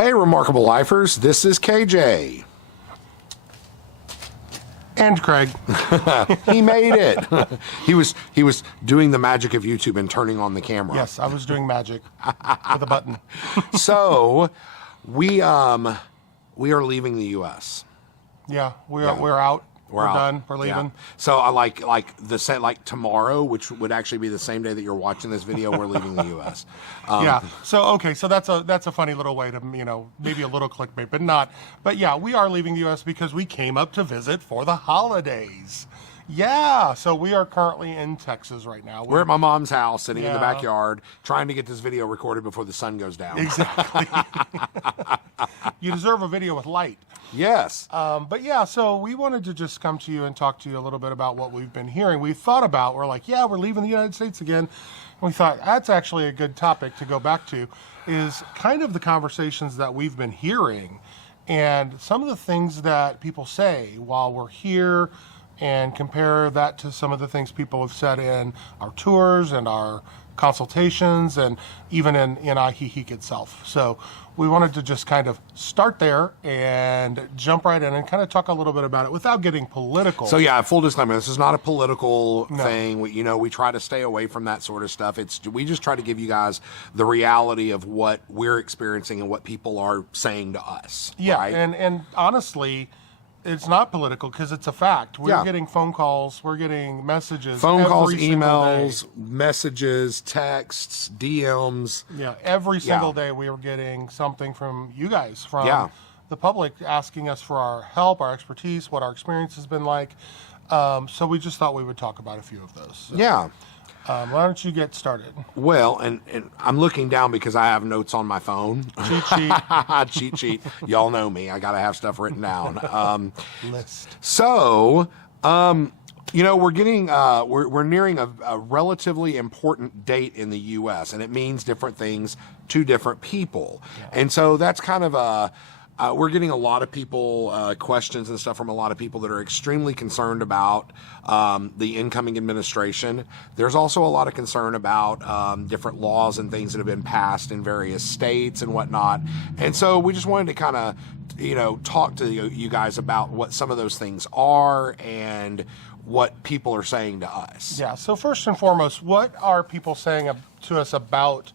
Hey, Remarkable Lifers, this is KJ. And Craig. He made it. He was doing the magic of YouTube and turning on the camera. Yes, I was doing magic with a button. So, we are leaving the U.S. Yeah, we're out. We're out. done. We're leaving. Yeah. So I like tomorrow, which would actually be the same day that you're watching this video. We're leaving the U.S. Yeah. So that's a funny little way to maybe a little clickbait, but not. But yeah, we are leaving the U.S. because we came up to visit for the holidays. Yeah. So we are currently in Texas right now. We're at my mom's house, sitting in the backyard, trying to get this video recorded before the sun goes down. Exactly. You deserve a video with light. Yes. But yeah, so we wanted to just come to you and talk to you a little bit about what we've been hearing. We thought about, we're like, yeah, we're leaving the United States again. And we thought that's actually a good topic to go back to, is kind of the conversations that we've been hearing and some of the things that people say while we're here, and compare that to some of the things people have said in our tours and our consultations and even in IHEHEEK itself. So we wanted to just kind of start there and jump right in and kind of talk a little bit about it without getting political. So yeah, full disclaimer, this is not a political thing. We try to stay away from that sort of stuff. We just try to give you guys the reality of what we're experiencing and what people are saying to us. Yeah, right? and honestly, it's not political because it's a fact. We're getting phone calls. We're getting messages. Phone calls, every single emails, day. Messages, texts, DMs. Yeah, every single day we were getting something from you guys, from the public, asking us for our help, our expertise, what our experience has been like. So we just thought we would talk about a few of those. So, yeah. Why don't you get started? Well, and I'm looking down because I have notes on my phone. Cheat sheet. Cheat sheet. Y'all know me. I got to have stuff written down. List. So, we're getting, we're nearing a relatively important date in the U.S., and it means different things to different people. Yeah. And so that's kind of we're getting a lot of people, questions and stuff from a lot of people that are extremely concerned about the incoming administration. There's also a lot of concern about different laws and things that have been passed in various states and whatnot. And so we just wanted to kind of, talk to you guys about what some of those things are and what people are saying to us. Yeah, so first and foremost, what are people saying to us about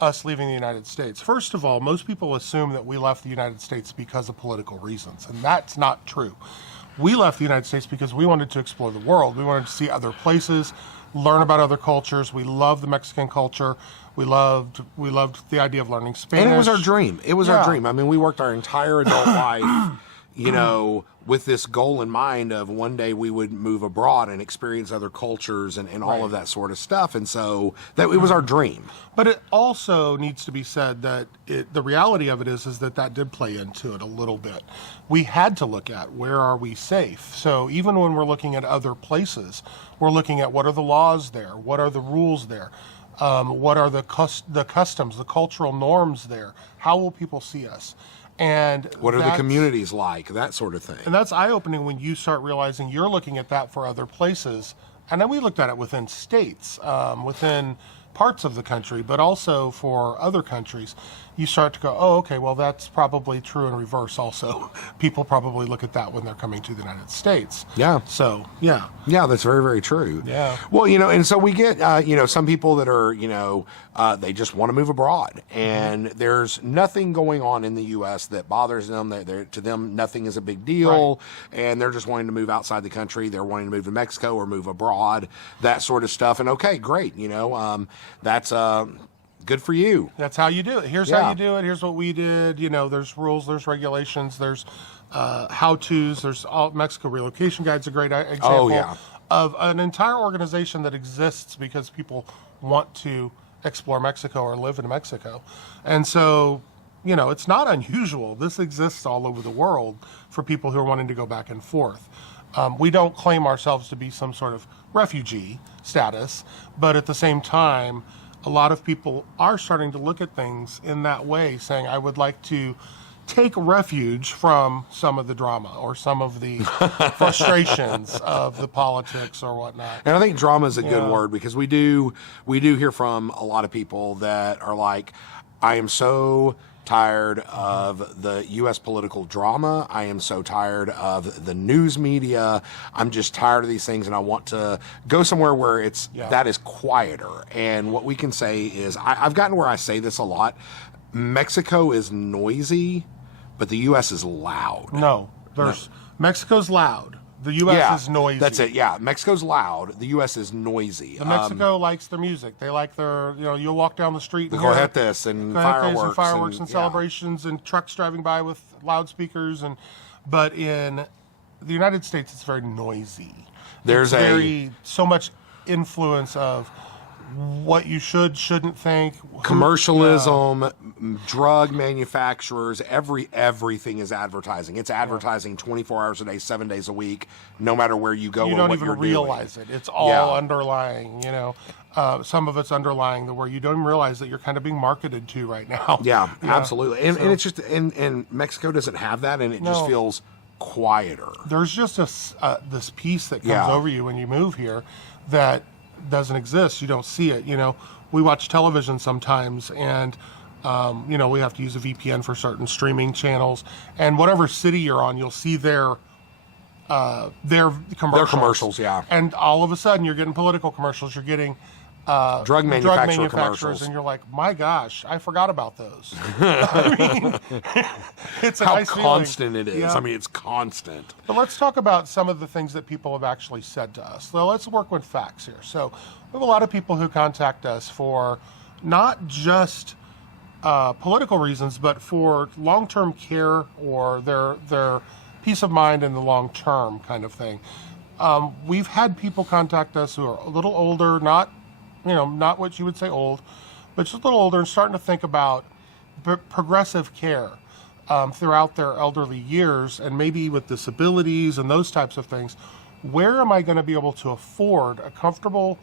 us leaving the United States? First of all, most people assume that we left the United States because of political reasons, and that's not true. We left the United States because we wanted to explore the world. We wanted to see other places, learn about other cultures. We love the Mexican culture. We loved the idea of learning Spanish. And it was our dream. It was our dream. I mean, we worked our entire adult life, with this goal in mind of one day we would move abroad and experience other cultures and all of that sort of stuff. And so that it was our dream. But it also needs to be said that the reality of it is that did play into it a little bit. We had to look at where are we safe. So even when we're looking at other places, we're looking at what are the laws there, what are the rules there, what are the customs, the cultural norms there, how will people see us? And what are the communities like, that sort of thing. And that's eye-opening when you start realizing you're looking at that for other places. And then we looked at it within states, within parts of the country, but also for other countries. You start to go, oh, okay, well, that's probably true in reverse also. People probably look at that when they're coming to the United States. Yeah. So, yeah. Yeah, that's very, very true. Yeah. Well, and so we get, some people that are, they just want to move abroad. And there's nothing going on in the U.S. that bothers them. To them, nothing is a big deal. Right. And they're just wanting to move outside the country. They're wanting to move to Mexico or move abroad, that sort of stuff. And okay, great. That's good for you. That's how you do it. Here's how you do it. Here's what we did. There's rules, there's regulations, there's how-tos. There's Mexico Relocation Guide's a great example of an entire organization that exists because people want to explore Mexico or live in Mexico. And so, it's not unusual. This exists all over the world for people who are wanting to go back and forth. We don't claim ourselves to be some sort of refugee status, but at the same time, a lot of people are starting to look at things in that way, saying, I would like to take refuge from some of the drama or some of the frustrations of the politics or whatnot. And I think drama is a good word, because we do hear from a lot of people that are like, I am so tired of the U.S. political drama. I am so tired of the news media. I'm just tired of these things, and I want to go somewhere where that is quieter. And what we can say is, I've gotten where I say this a lot. Mexico is noisy, but the U.S. is loud. Mexico's loud. The U.S. is noisy. That's it. Yeah, Mexico's loud. The U.S. is noisy. Mexico likes their music. They like their, you'll walk down the street and cohetes and fireworks and celebrations and trucks driving by with loudspeakers. But in the United States, it's very noisy. There's so much influence of what you shouldn't think. Commercialism, drug manufacturers, everything is advertising. It's advertising 24 hours a day, 7 days a week, no matter where you go. You don't even realize it. It's all underlying, some of it's underlying where you don't even realize that you're kind of being marketed to right now. Yeah, absolutely. And it's just, and Mexico doesn't have that, and it just feels quieter. There's just this peace that comes over you when you move here that doesn't exist. You don't see it. We watch television sometimes, and we have to use a VPN for certain streaming channels, and whatever city you're on, you'll see their commercials. Their commercials, yeah. And all of a sudden you're getting political commercials, you're getting drug manufacturer commercials, and you're like, my gosh, I forgot about those. I mean, it's how nice constant feeling. it is. I mean, it's constant. But let's talk about some of the things that people have actually said to us. So let's work with facts here. So we have a lot of people who contact us for not just political reasons, but for long-term care or their peace of mind in the long term kind of thing. We've had people contact us who are a little older, not what you would say old, but just a little older and starting to think about progressive care throughout their elderly years, and maybe with disabilities and those types of things. Where am I going to be able to afford a comfortable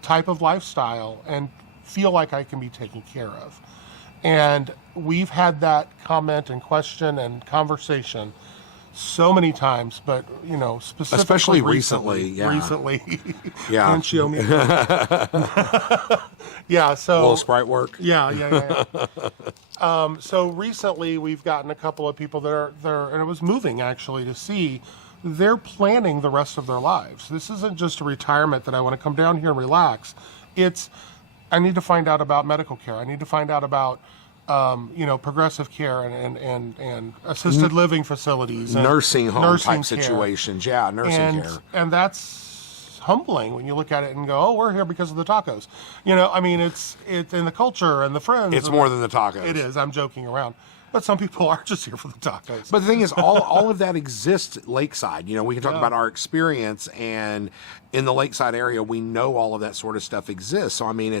type of lifestyle and feel like I can be taken care of? And we've had that comment and question and conversation so many times, but specifically especially recently. Yeah. And show me. Yeah. So a little sprite work. Yeah. So recently we've gotten a couple of people that are, and it was moving actually to see they're planning the rest of their lives. This isn't just a retirement that I want to come down here and relax. It's, I need to find out about medical care. I need to find out about progressive care and assisted living facilities, and nursing home nursing type care. Situations. Yeah, nursing care. And that's humbling when you look at it and go, oh, we're here because of the tacos. I mean, it's in the culture and the friends. It's more than the tacos. It is. I'm joking around. But some people are just here for the tacos. But the thing is, all of that exists lakeside. We can talk about our experience, and in the lakeside area, we know all of that sort of stuff exists. So, I mean,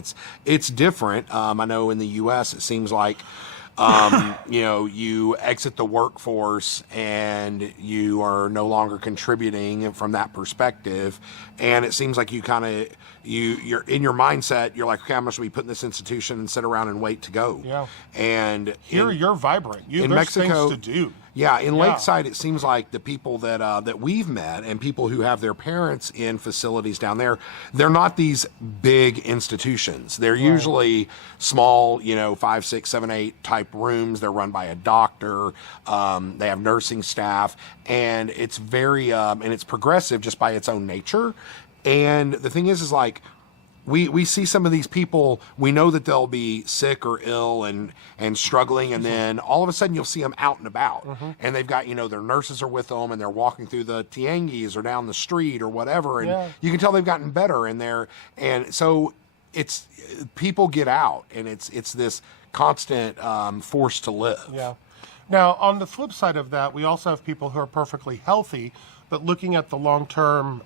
it's different. I know in the U.S., it seems like, you exit the workforce and you are no longer contributing from that perspective. And it seems like you kind of, you're in your mindset, you're like, okay, I'm going to be put in this institution and sit around and wait to go. Yeah. And here you're vibrant. There's Mexico, things to do. Yeah, in Lakeside, it seems like the people that we've met and people who have their parents in facilities down there, they're not these big institutions. They're usually small, 5, 6, 7, 8 type rooms. They're run by a doctor. They have nursing staff, and it's very and it's progressive just by its own nature. And the thing is like, we see some of these people, we know that they'll be sick or ill and struggling, and then all of a sudden you'll see them out and about. And they've got, their nurses are with them, and they're walking through the tianguis or down the street or whatever, and you can tell they've gotten better in there. And so it's, people get out, and it's this constant force to live. Yeah. Now, on the flip side of that, we also have people who are perfectly healthy, but looking at the long-term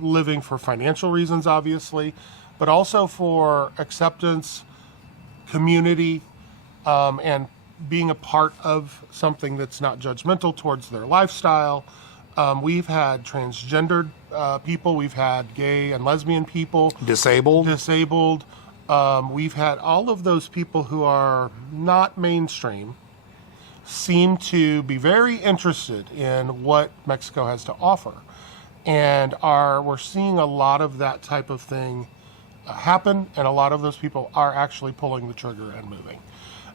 living for financial reasons, obviously, but also for acceptance, community, and being a part of something that's not judgmental towards their lifestyle. We've had transgendered people, we've had gay and lesbian people. Disabled. We've had all of those people who are not mainstream seem to be very interested in what Mexico has to offer, and we're seeing a lot of that type of thing happen, and a lot of those people are actually pulling the trigger and moving.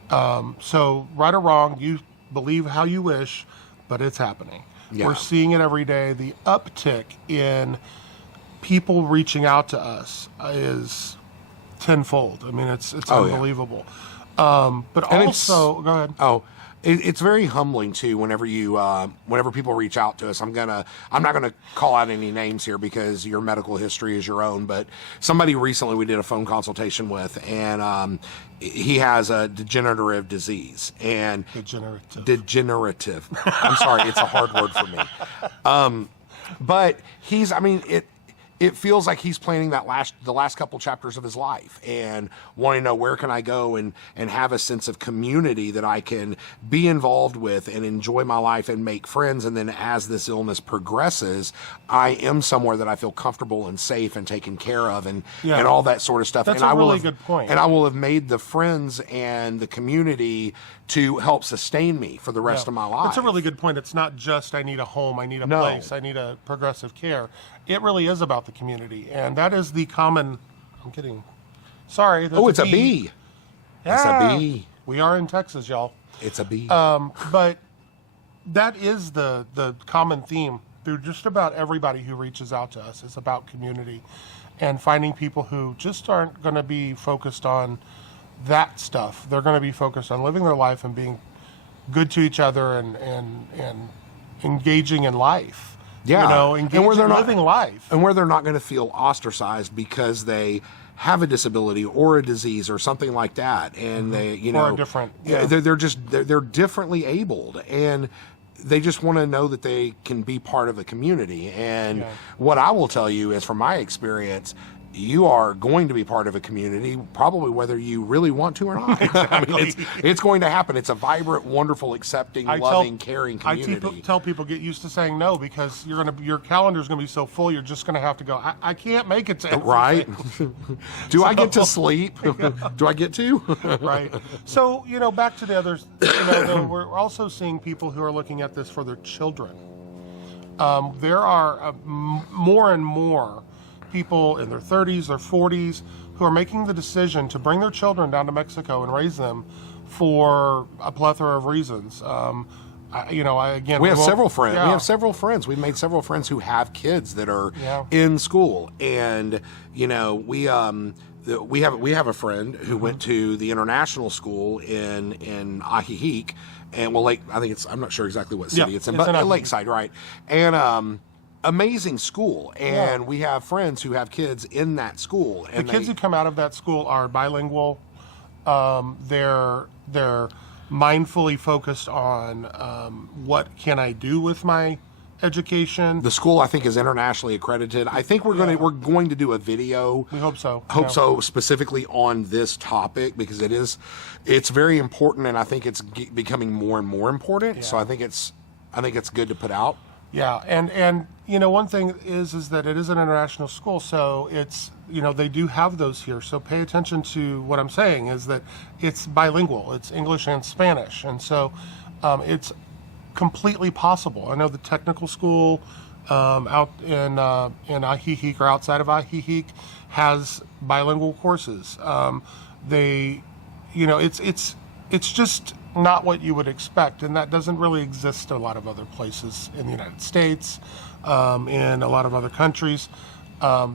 So right or wrong, you believe how you wish, but it's happening. Yeah. We're seeing it every day. The uptick in people reaching out to us is tenfold. I mean, it's unbelievable. But And also, go ahead. It's very humbling too. Whenever people reach out to us, I'm not gonna call out any names here because your medical history is your own. But somebody recently we did a phone consultation with, and he has a degenerative disease and degenerative. I'm sorry, it's a hard word for me. But it feels like he's planning the last couple chapters of his life and wanting to know where can I go and have a sense of community that I can be involved with and enjoy my life and make friends. And then as this illness progresses, I am somewhere that I feel comfortable and safe and taken care of and all that sort of stuff. That's and a really good point. And I will have made the friends and the community to help sustain me for the rest of my life. That's a really good point. It's not just I need a home, I need a place, I need a progressive care. It really is about the community, and that is the common. I'm kidding. Sorry. It's a bee. Yeah, it's a bee. We are in Texas, y'all. It's a bee. But that is the common theme through just about everybody who reaches out to us. It's about community and finding people who just aren't going to be focused on that stuff. They're going to be focused on living their life and being good to each other and engaging in life. Yeah, engaging, living life. And where they're not going to feel ostracized because they have a disability or a disease or something like that, and they, or a different, they're differently abled, and they just want to know that they can be part of a community. And what I will tell you is, from my experience, you are going to be part of a community, probably whether you really want to or not. Exactly. I mean, it's going to happen. It's a vibrant, wonderful, accepting, loving, caring community. I tell people, get used to saying no, because your calendar's going to be so full, you're just going to have to go, I can't make it to everything. Right. I get to sleep? Do I get to? Right. So, back to the others, we're also seeing people who are looking at this for their children. There are more and more people in their 30s or 40s who are making the decision to bring their children down to Mexico and raise them for a plethora of reasons. We have several friends. We have several friends. We've made several friends who have kids that are in school, and we have a friend who went to the international school in Ajijic, and I'm not sure exactly what city it's in, but Lakeside, right? And amazing school, and we have friends who have kids in that school. And the kids who come out of that school are bilingual. They're mindfully focused on what can I do with my education. The school, I think, is internationally accredited. I think we're going to do a video. We hope so. So specifically on this topic, because it's very important, and I think it's becoming more and more important. So I think it's good to put out. Yeah, and one thing is that it is an international school, so it's they do have those here. So pay attention to what I'm saying is that it's bilingual. It's English and Spanish, and so it's completely possible. I know the technical school out in Ajijic or outside of Ajijic has bilingual courses. It's just not what you would expect, and that doesn't really exist a lot of other places in the United States, in a lot of other countries.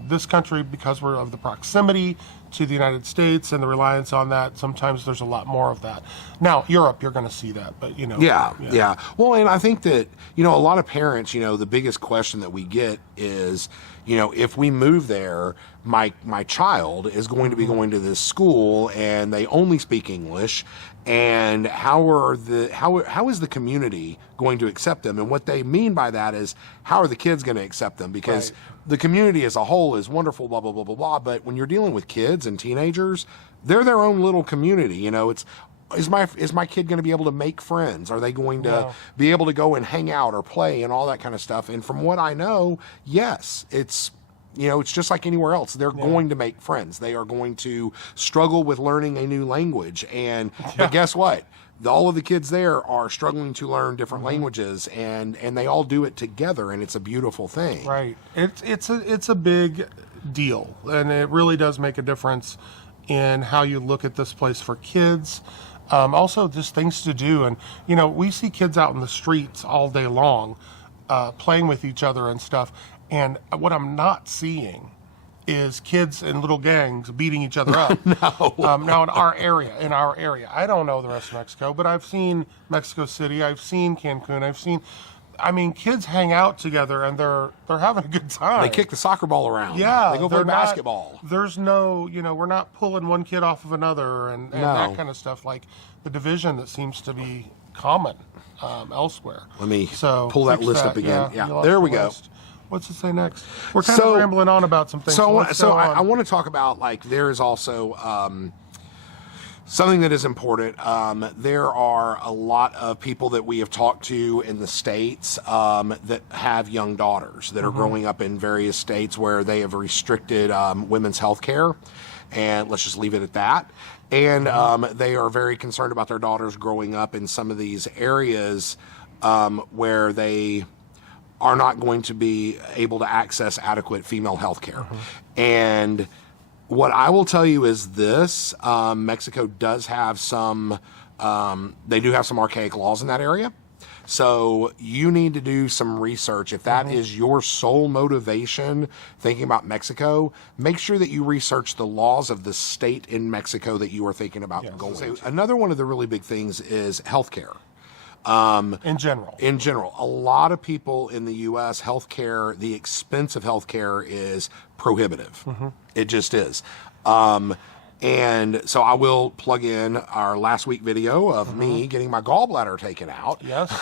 This country, because we're of the proximity to the United States and the reliance on that, sometimes there's a lot more of that. Now, Europe, you're going to see that, but Yeah. Well, and I think that, a lot of parents, the biggest question that we get is, if we move there, my child is going to be going to this school and they only speak English, and how is the community going to accept them? And what they mean by that is, how are the kids going to accept them? Because the community as a whole is wonderful, blah, blah, blah, blah, blah. But when you're dealing with kids and teenagers, they're their own little community. Is my kid going to be able to make friends? Are they going to be able to go and hang out or play and all that kind of stuff? And from what I know, yes, it's just like anywhere else. They're going to make friends. They are going to struggle with learning a new language. But guess what? All of the kids there are struggling to learn different languages, and they all do it together, and it's a beautiful thing. Right. It's a big deal, and it really does make a difference in how you look at this place for kids. Also, just things to do. And, we see kids out in the streets all day long playing with each other and stuff. And what I'm not seeing is kids in little gangs beating each other up. No. Now, in our area, I don't know the rest of Mexico, but I've seen Mexico City, I've seen Cancun, kids hang out together and they're having a good time. They kick the soccer ball around. Yeah. They go play basketball. There's no, we're not pulling one kid off of another and that kind of stuff, like the division that seems to be common elsewhere. Let me pull that list up again. Yeah, there we go. What's it say next? We're kind of rambling on about some things. So I want to talk about, like, there is also something that is important. There are a lot of people that we have talked to in the States that have young daughters that are growing up in various states where they have restricted women's health care. And let's just leave it at that. And they are very concerned about their daughters growing up in some of these areas where they are not going to be able to access adequate female health care. And what I will tell you is this, Mexico does have some, they do have some archaic laws in that area. So you need to do some research. If that is your sole motivation thinking about Mexico, make sure that you research the laws of the state in Mexico that you are thinking about going to. Another one of the really big things is healthcare. In general, a lot of people in the U.S., healthcare, the expense of healthcare is prohibitive. It just is. And so I will plug in our last week video of me getting my gallbladder taken out. Yes.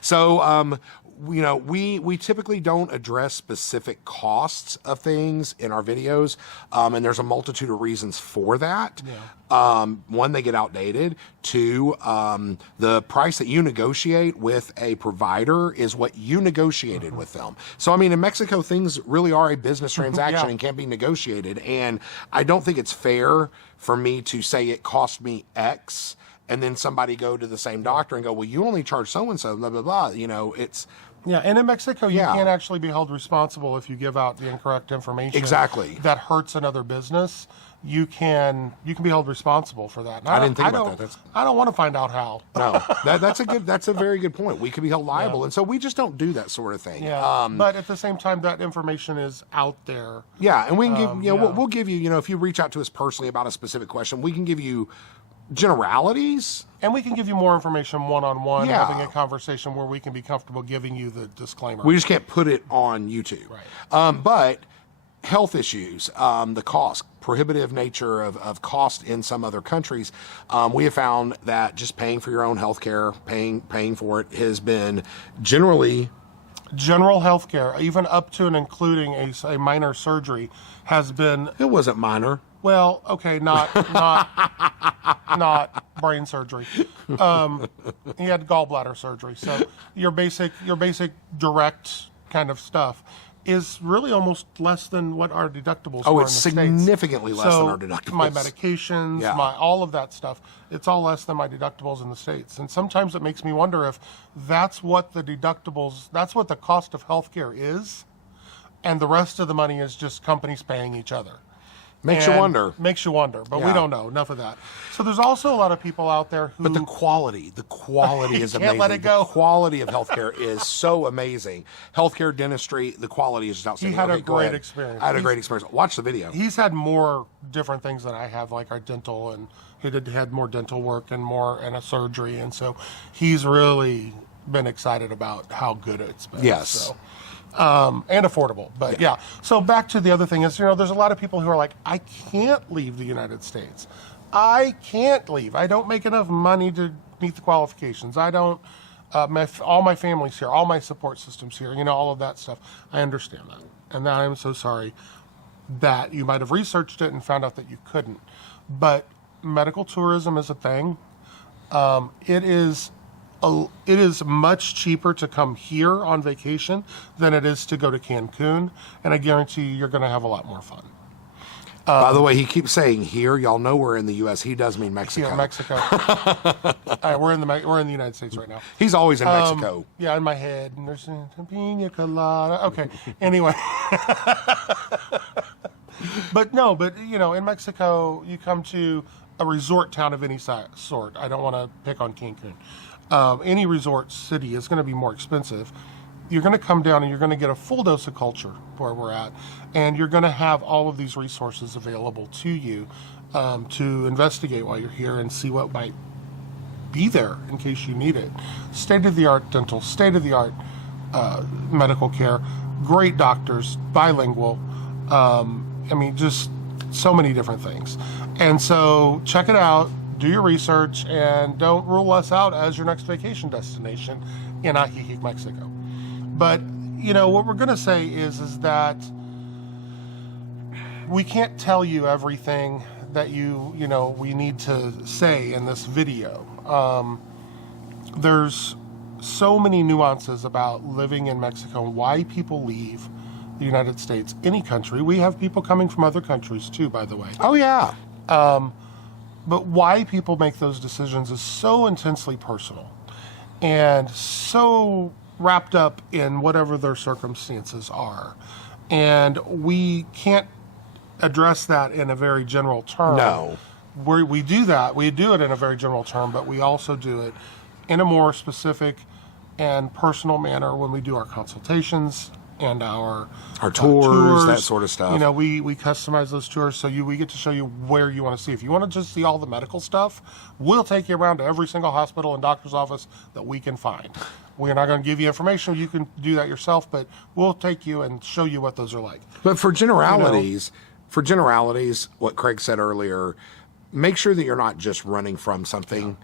So, we typically don't address specific costs of things in our videos, and there's a multitude of reasons for that. One, they get outdated. Two, the price that you negotiate with a provider is what you negotiated with them. So, in Mexico, things really are a business transaction and can't be negotiated. And I don't think it's fair for me to say it cost me X and then somebody go to the same doctor and go, well, you only charge so-and-so, blah, blah, blah. It's... Yeah, and in Mexico, you can't actually be held responsible if you give out the incorrect information. Exactly. That hurts another business. You can be held responsible for that. I didn't think about that. I don't want to find out how. No, that's a very good point. We could be held liable, and so we just don't do that sort of thing. Yeah, but at the same time, that information is out there. Yeah, and we can give we'll give you if you reach out to us personally about a specific question, we can give you generalities. And we can give you more information one-on-one, having a conversation where we can be comfortable giving you the disclaimer. We just can't put it on YouTube. Right. But health issues, the cost, prohibitive nature of cost in some other countries, we have found that just paying for your own health care, paying for it has been general health care, even up to and including a minor surgery, has been... It wasn't minor. Well, okay, not brain surgery. He had gallbladder surgery. So your basic direct kind of stuff is really almost less than what our deductibles are in the States. Significantly less than our deductibles. My medications, all of that stuff, it's all less than my deductibles in the States. And sometimes it makes me wonder if that's what the cost of healthcare is, and the rest of the money is just companies paying each other. Makes you wonder, but we don't know. Enough of that. So there's also a lot of people out there who... But the quality is amazing. Can't let it go. The quality of healthcare is so amazing. Healthcare, dentistry, the quality is just outstanding. He had a great experience. I had a great experience. Watch the video. He's had more different things than I have, like our dental, and he had more dental work and a surgery, and so he's really been excited about how good it's been. Yes. So. And affordable, but So back to the other thing is, there's a lot of people who are like, I can't leave the United States. I can't leave. I don't make enough money to meet the qualifications. I don't, all my family's here, all my support systems here, all of that stuff. I understand that. And I am so sorry that you might have researched it and found out that you couldn't. But medical tourism is a thing. It is much cheaper to come here on vacation than it is to go to Cancun, and I guarantee you're going to have a lot more fun. By the way, he keeps saying here. Y'all know we're in the U.S. He does mean Mexico. Here, Mexico. All right, we're in the United States right now. He's always in Mexico. Yeah, in my head. And there's a pina colada. Okay. Anyway. But in Mexico, you come to a resort town of any sort. I don't want to pick on Cancun. Any resort city is going to be more expensive. You're going to come down and you're going to get a full dose of culture where we're at, and you're going to have all of these resources available to you to investigate while you're here and see what might be there in case you need it. State-of-the-art dental, state-of-the-art medical care, great doctors, bilingual. I mean, just so many different things. And so check it out, do your research, and don't rule us out as your next vacation destination in Ajijic, Mexico. But, you know, what we're going to say is that we can't tell you everything that we need to say in this video. There's so many nuances about living in Mexico and why people leave the United States, any country. We have people coming from other countries too, by the way. Oh, yeah. But why people make those decisions is so intensely personal and so wrapped up in whatever their circumstances are. And we can't address that in a very general term. No. We do that. We do it in a very general term, but we also do it in a more specific and personal manner when we do our consultations and our tours, that sort of stuff. You know, we customize those tours so we get to show you where you want to see. If you want to just see all the medical stuff, we'll take you around to every single hospital and doctor's office that we can find. We're not going to give you information. You can do that yourself, but we'll take you and show you what those are like. But for generalities, what Craig said earlier, make sure that you're not just running from something.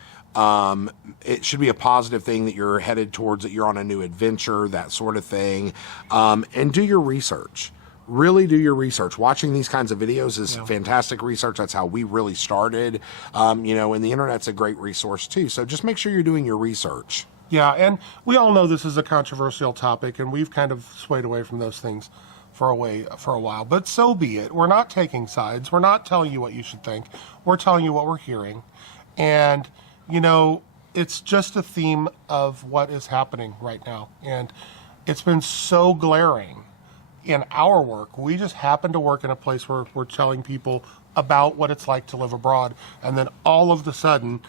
It should be a positive thing that you're headed towards, that you're on a new adventure, that sort of thing. And do your research. Really do your research. Watching these kinds of videos is fantastic research. That's how we really started. And the internet's a great resource too. So just make sure you're doing your research. Yeah, and we all know this is a controversial topic, and we've kind of swayed away from those things for a while. But so be it. We're not taking sides. We're not telling you what you should think. We're telling you what we're hearing. And it's just a theme of what is happening right now. And it's been so glaring in our work. We just happen to work in a place where we're telling people about what it's like to live abroad. And then all of a sudden,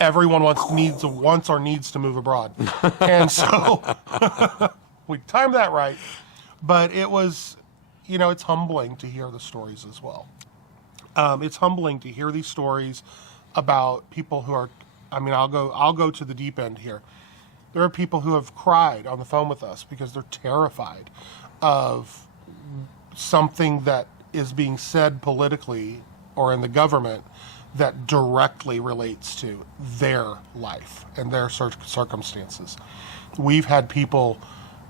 everyone wants or needs to move abroad. And so we timed that right. But it was, it's humbling to hear the stories as well. It's humbling to hear these stories about people who are, I'll go to the deep end here. There are people who have cried on the phone with us because they're terrified of something that is being said politically or in the government that directly relates to their life and their circumstances. We've had people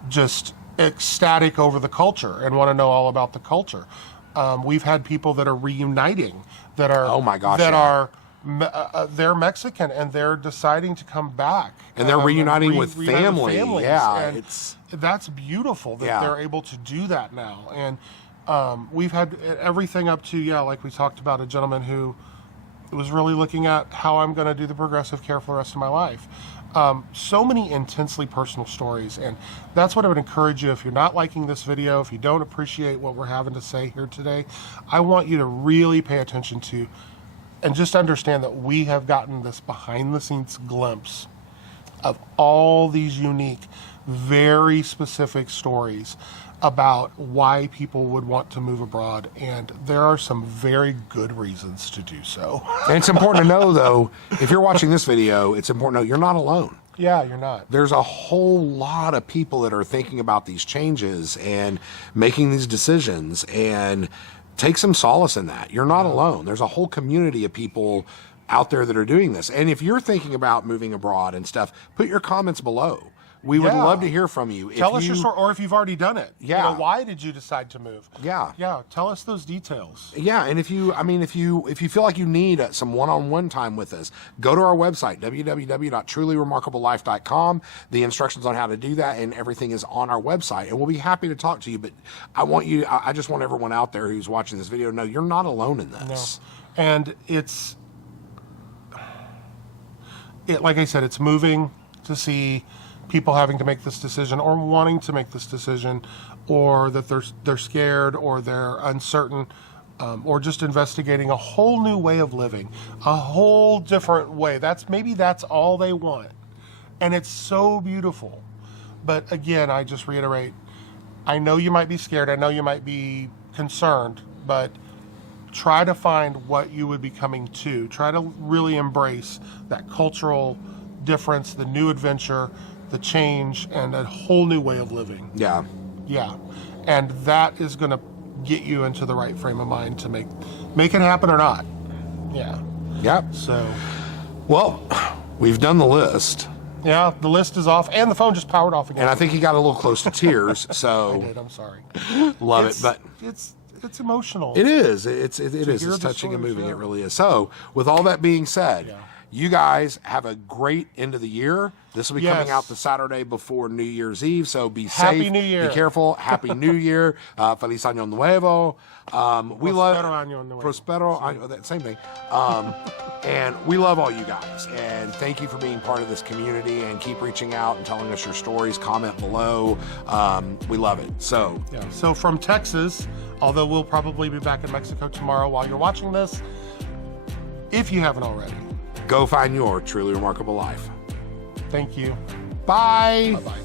just ecstatic over the culture and want to know all about the culture. We've had people that are reuniting, that are they're Mexican and they're deciding to come back, and they're reuniting with family. Yeah, and that's beautiful that they're able to do that now. And we've had everything up to like we talked about, a gentleman who was really looking at how I'm going to do the progressive care for the rest of my life. So many intensely personal stories, and that's what I would encourage you. If you're not liking this video, if you don't appreciate what we're having to say here today, I want you to really pay attention to and just understand that we have gotten this behind-the-scenes glimpse of all these unique, very specific stories about why people would want to move abroad, and there are some very good reasons to do so. And it's important to know, though, if you're watching this video, it's important to know you're not alone. Yeah, you're not. There's a whole lot of people that are thinking about these changes and making these decisions, and take some solace in that. You're not alone. There's a whole community of people out there that are doing this. And if you're thinking about moving abroad and stuff, put your comments below. We would love to hear from you. Tell us your story, or if you've already done it. Yeah. Why did you decide to move? Yeah. Yeah. Tell us those details. Yeah, and if you feel like you need some one-on-one time with us, go to our website, www.trulyremarkablelife.com. The instructions on how to do that and everything is on our website, and we'll be happy to talk to you. But I just want everyone out there who's watching this video to know you're not alone in this. No. And like I said, it's moving to see people having to make this decision or wanting to make this decision, or that they're scared or they're uncertain. or just investigating a whole new way of living, a whole different way. Maybe that's all they want. And it's so beautiful. But again, I just reiterate, I know you might be scared. I know you might be concerned, but try to find what you would be coming to. Try to really embrace that cultural difference, the new adventure, the change, and a whole new way of living. Yeah. Yeah. And that is going to get you into the right frame of mind to make it happen or not. Yeah. Yep. So, well, we've done the list. Yeah, the list is off, and the phone just powered off again. And I think he got a little close to tears. So I did. I'm sorry. Love it, but it's emotional. it is. It is. It's touching and moving. It really is. So, with all that being said, you guys have a great end of the year. This will be coming out the Saturday before New Year's Eve, so be safe. Happy New Year. Be careful. Happy New Year. Feliz Año Nuevo. We love Año Nuevo. Prospero Año, that same thing. And we love all you guys. And thank you for being part of this community, and keep reaching out and telling us your stories. Comment below. We love it. So, So from Texas, although we'll probably be back in Mexico tomorrow while you're watching this, if you haven't already, go find your truly remarkable life. Thank you. Bye. Bye-bye.